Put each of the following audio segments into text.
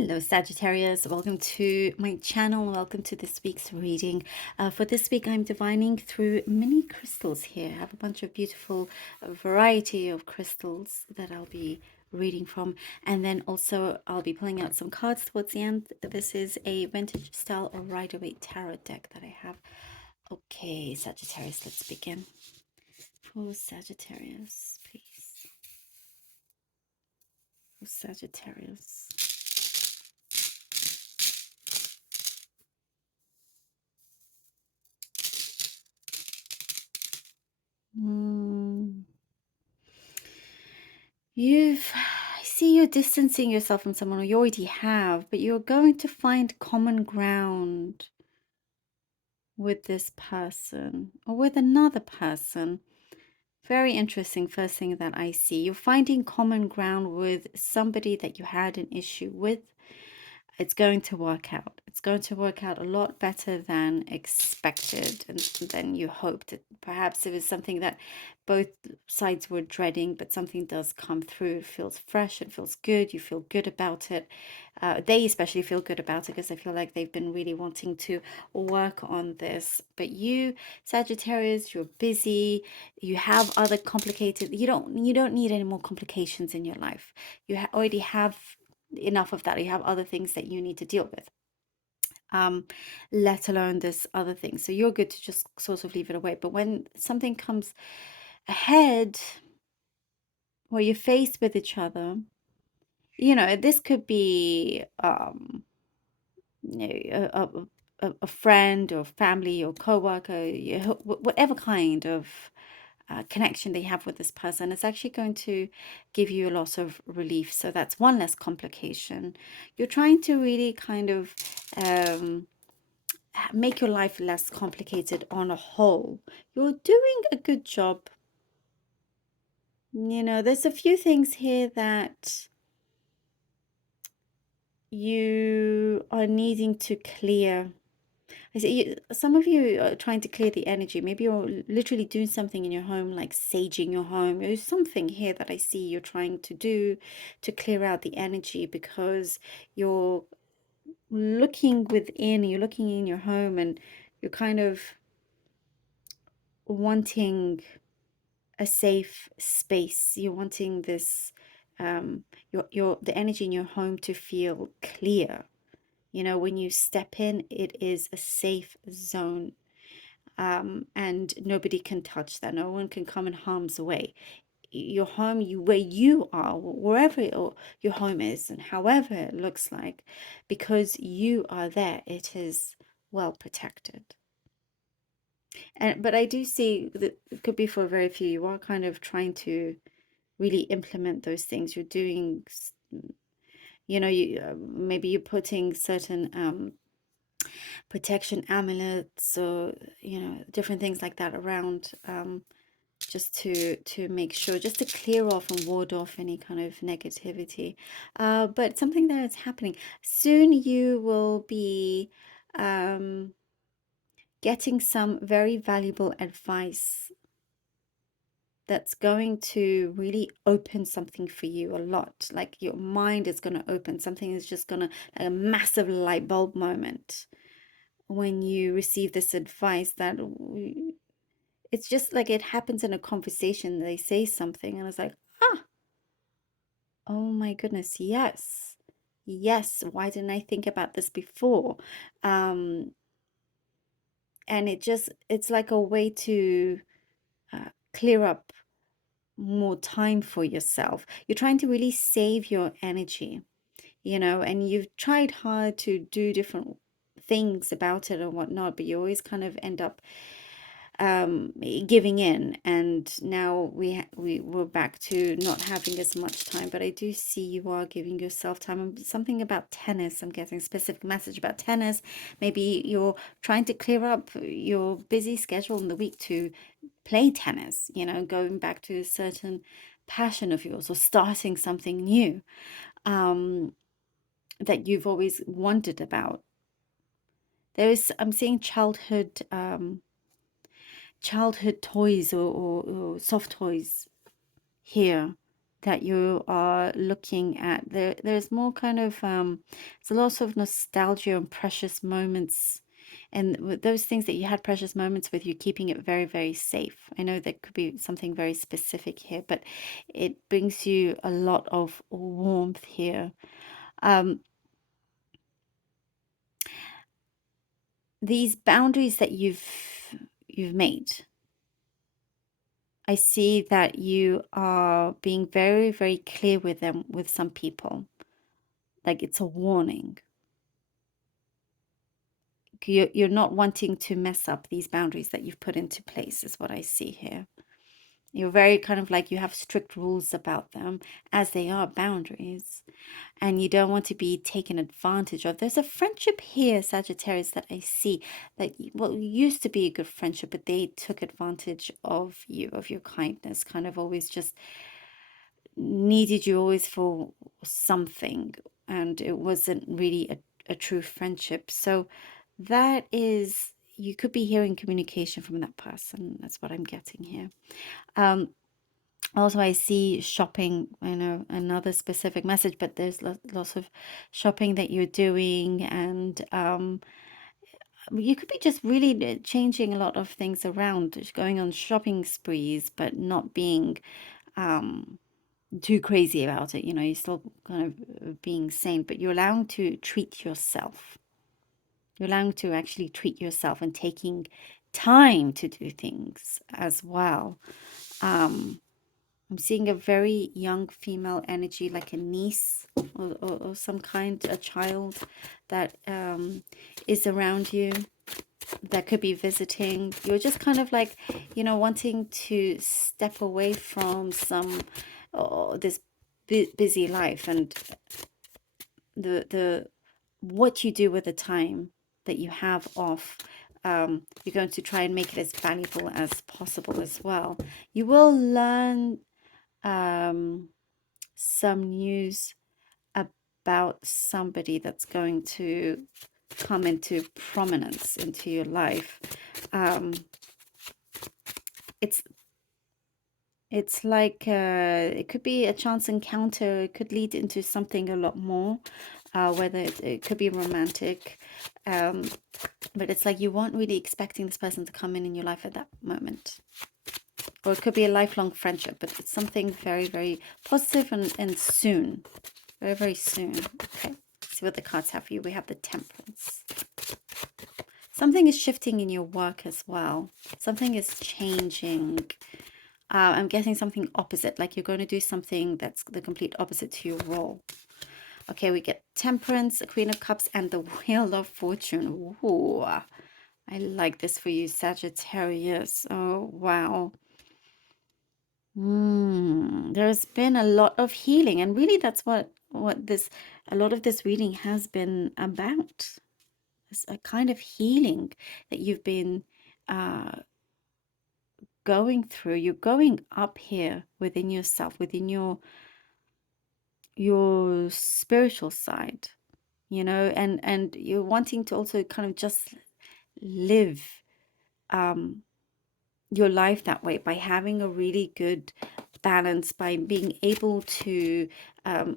Hello, Sagittarius. Welcome to my channel. Welcome to this week's reading. For this week, I'm divining through mini crystals here. I have a bunch of beautiful variety of crystals that I'll be reading from. And then also I'll be pulling out some cards towards the end. This is a vintage style or Rider-Waite tarot deck that I have. Okay, Sagittarius, let's begin. For Sagittarius, please. For Sagittarius. I see you're distancing yourself from someone, or you already have, but you're going to find common ground with this person or with another person. Very interesting. First thing that I see, you're finding common ground with somebody that you had an issue with. It's going to work out. It's going to work out a lot better than expected and than you hoped. Perhaps it was something that both sides were dreading, but something does come through. It feels fresh. It feels good. You feel good about it. They especially feel good about it because I feel like they've been really wanting to work on this. But you, Sagittarius, you're busy. You have other complicated. You don't need any more complications in your life. You already have enough of that. You have other things that you need to deal with, let alone this other thing. So you're good to just sort of leave it away. But when something comes ahead where you're faced with each other, you know, this could be you know, a friend or family or co-worker, whatever kind of connection they have with this person. It's actually going to give you a lot of relief. So that's one less complication. You're trying to really kind of make your life less complicated on a whole. You're doing a good job. You know, there's a few things here that you are needing to clear. I see some of you are trying to clear the energy. Maybe you're literally doing something in your home, like saging your home. There's something here that I see you're trying to do to clear out the energy because you're looking within, you're looking in your home and you're kind of wanting a safe space. You're wanting this, the energy in your home to feel clear. You know, when you step in, it is a safe zone. And nobody can touch that. No one can come in harm's way. Your home, where you are, wherever your home is, and however it looks like, because you are there, it is well protected. But I do see that it could be for very few. You are kind of trying to really implement those things. You're doing, you know, maybe you're putting certain protection amulets or, you know, different things like that around, just to make sure, just to clear off and ward off any kind of negativity. But something that is happening soon, you will be getting some very valuable advice that's going to really open something for you a lot. Like your mind is going to open. Something is just going to, like a massive light bulb moment when you receive this advice that it's just like it happens in a conversation. They say something and it's like, ah, oh my goodness, yes. Yes, why didn't I think about this before? And it's like a way to clear up more time for yourself. You're trying to really save your energy, you know, and you've tried hard to do different things about it and whatnot, but you always kind of end up giving in, and now we're back to not having as much time. But I do see you are giving yourself time. Something about tennis, I'm getting a specific message about tennis. Maybe you're trying to clear up your busy schedule in the week to play tennis, you know, going back to a certain passion of yours or starting something new that you've always wondered about. I'm seeing childhood toys or soft toys here. that you are looking at. There's more kind of it's a lot of nostalgia and precious moments, and with those things that you had precious moments with, you're keeping it very, very safe. I know that could be something very specific here, but it brings you a lot of warmth here. um these boundaries that you've made, I see that you are being very, very clear with them, with some people. Like it's a warning. You're not wanting to mess up these boundaries that you've put into place, is what I see here. You're very kind of like you have strict rules about them, as they are boundaries, and you don't want to be taken advantage of. There's a friendship here, Sagittarius, that I see that, well, used to be a good friendship, but they took advantage of you, of your kindness, kind of always just needed you always for something, and it wasn't really a true friendship. So that is, you could be hearing communication from that person. That's what I'm getting here. Also, I see shopping, I know another specific message, but there's lots of shopping that you're doing, and you could be just really changing a lot of things around, just going on shopping sprees, but not being too crazy about it. You know, you're still kind of being sane, but you're allowing to treat yourself. You're allowing to actually treat yourself and taking time to do things as well. I'm seeing a very young female energy, like a niece or some kind, a child that is around you, that could be visiting. You're just kind of like, you know, wanting to step away from some this busy life, and the what you do with the time that you have off. You're going to try and make it as valuable as possible as well. You will learn some news about somebody that's going to come into prominence into your life. It's like it could be a chance encounter. It could lead into something a lot more, whether it could be romantic, but it's like you weren't really expecting this person to come in your life at that moment. Or it could be a lifelong friendship, but it's something very, very positive and soon. Very, very soon. Okay, let's see what the cards have for you. We have the Temperance. Something is shifting in your work as well. Something is changing. I'm getting something opposite, like you're going to do something that's the complete opposite to your role. Okay, we get Temperance, the Queen of Cups, and the Wheel of Fortune. Ooh, I like this for you, Sagittarius. Oh, wow. There's been a lot of healing, and really that's what this, a lot of this reading has been about. It's a kind of healing that you've been going through. You're going up here within yourself, within your spiritual side, you know, and you're wanting to also kind of just live your life that way, by having a really good balance, by being able to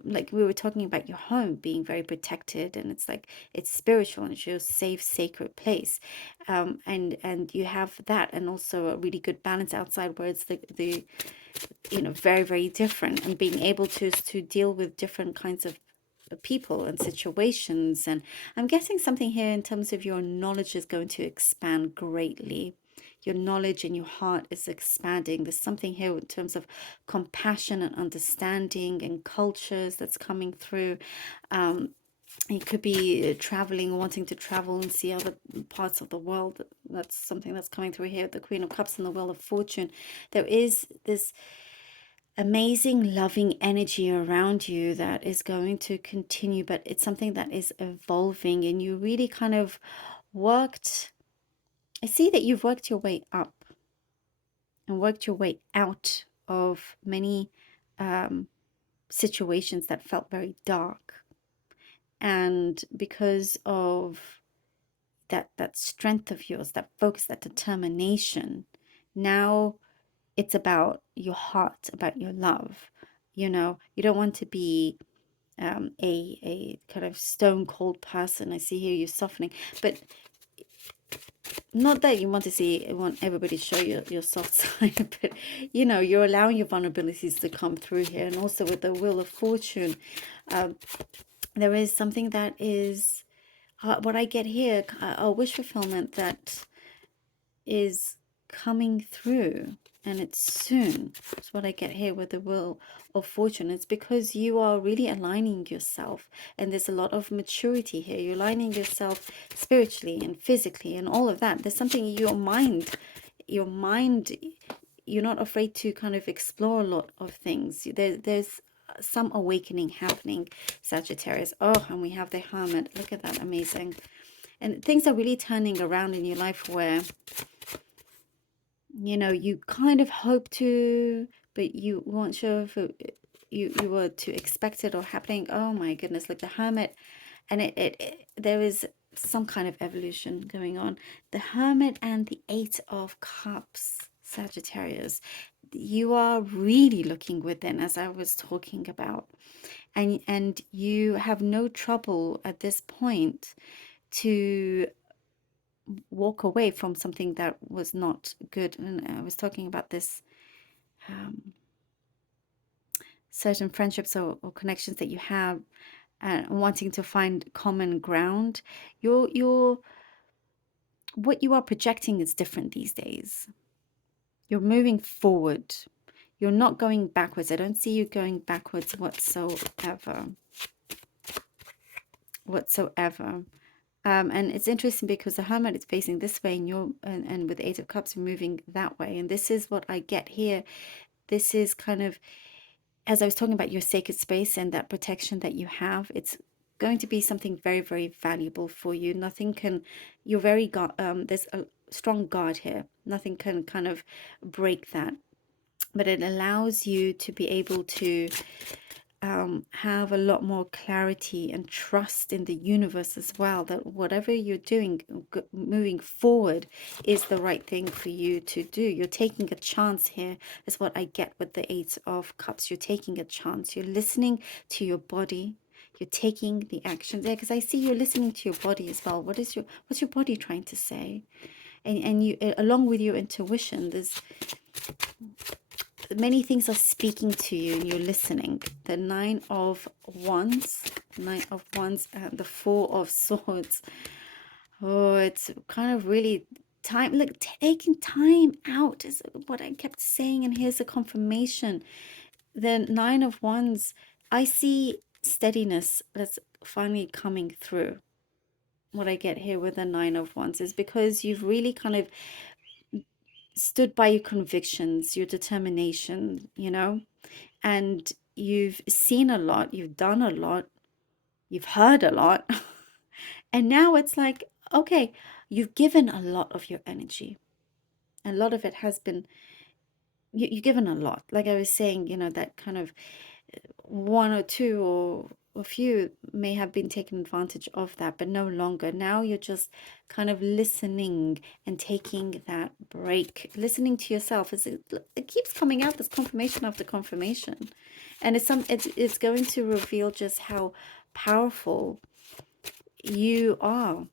like we were talking about your home being very protected, and it's like it's spiritual and it's your safe, sacred place, and you have that, and also a really good balance outside, where it's the you know, very, very different, and being able to deal with different kinds of people and situations. And I'm guessing something here in terms of your knowledge is going to expand greatly. Your knowledge and your heart is expanding. There's something here in terms of compassion and understanding and cultures that's coming through. It could be traveling, wanting to travel and see other parts of the world. That's something that's coming through here. The Queen of Cups and the Wheel of Fortune. There is this amazing, loving energy around you that is going to continue, but it's something that is evolving, and you really kind of worked. I see that you've worked your way up and worked your way out of many situations that felt very dark, and because of that strength of yours, that focus, that determination, now it's about your heart, about your love. You know, you don't want to be a kind of stone cold person. I see here you're softening, but not that you want to see, want everybody to show your soft side, but you know, you're allowing your vulnerabilities to come through here. And also with the Wheel of Fortune, there is something that is what I get here, a wish fulfillment that is coming through, and it's soon. That's what I get here with the Wheel of Fortune. It's because you are really aligning yourself, and there's a lot of maturity here. You're aligning yourself spiritually and physically and all of that. There's something in your mind, you're not afraid to kind of explore a lot of things. There's some awakening happening, Sagittarius. Oh, and we have the Hermit. Look at that, amazing. And things are really turning around in your life where, you know, you kind of hope to, but you weren't sure if you were to expect it or happening. Oh my goodness, like the Hermit. And there is some kind of evolution going on. The Hermit and the Eight of Cups, Sagittarius. You are really looking within, as I was talking about. And you have no trouble at this point to walk away from something that was not good. And I was talking about this certain friendships or connections that you have, wanting to find common ground. Your what you are projecting is different these days. You're moving forward. You're not going backwards. I don't see you going backwards whatsoever. And it's interesting because the Hermit is facing this way, and and with the Eight of Cups moving that way. And this is what I get here. This is kind of, as I was talking about your sacred space and that protection that you have, it's going to be something very, very valuable for you. Nothing can, you're very, there's a strong guard here. Nothing can kind of break that. But it allows you to be able to have a lot more clarity and trust in the universe as well, that whatever you're doing moving forward is the right thing for you to do. You're taking a chance here, is what I get with the Eight of Cups. You're taking a chance. You're listening to your body. You're taking the actions there, because I see you're listening to your body as well. What's your body trying to say? And you, along with your intuition, there's many things are speaking to you and you're listening. The Nine of Wands, and the Four of Swords. Oh, it's kind of really time, like taking time out is what I kept saying, and here's a confirmation. The Nine of Wands, I see steadiness that's finally coming through. What I get here with the Nine of Wands is because you've really kind of stood by your convictions, your determination, you know, and you've seen a lot, you've done a lot, you've heard a lot. And now it's like, okay, you've given a lot of your energy. A lot of it has been, you've given a lot. Like I was saying, you know, that kind of one or two or a few may have been taken advantage of that, but no longer. Now you're just kind of listening and taking that break, listening to yourself. As it keeps coming out, this confirmation after confirmation, and it's going to reveal just how powerful you are,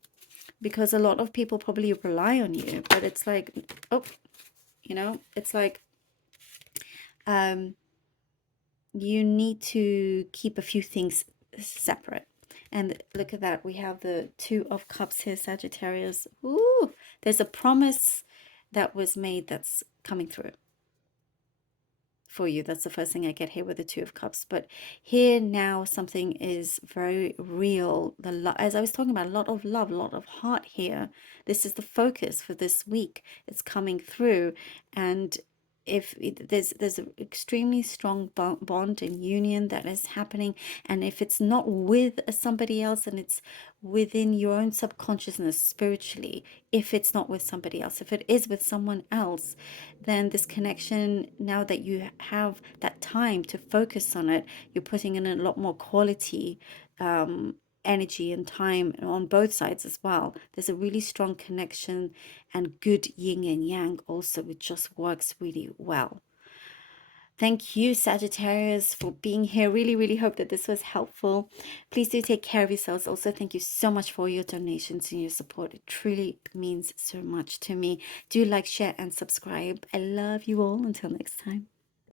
because a lot of people probably rely on you, but it's like, oh, you know, it's like you need to keep a few things separate. And look at that, we have the Two of Cups here, Sagittarius. Ooh, there's a promise that was made that's coming through for you. That's the first thing I get here with the Two of Cups. But here now something is very real. As I was talking about, a lot of love, a lot of heart here. This is the focus for this week. It's coming through. And if there's an extremely strong bond and union that is happening, and if it's not with somebody else and it's within your own subconsciousness spiritually, if it's not with somebody else, if it is with someone else, then this connection, now that you have that time to focus on it, you're putting in a lot more quality energy and time on both sides as well. There's a really strong connection and good yin and yang also, it just works really well. Thank you, Sagittarius, for being here. Really, really hope that this was helpful. Please do take care of yourselves. Also, thank you so much for your donations and your support. It truly means so much to me. Do like, share, and subscribe. I love you all. Until next time.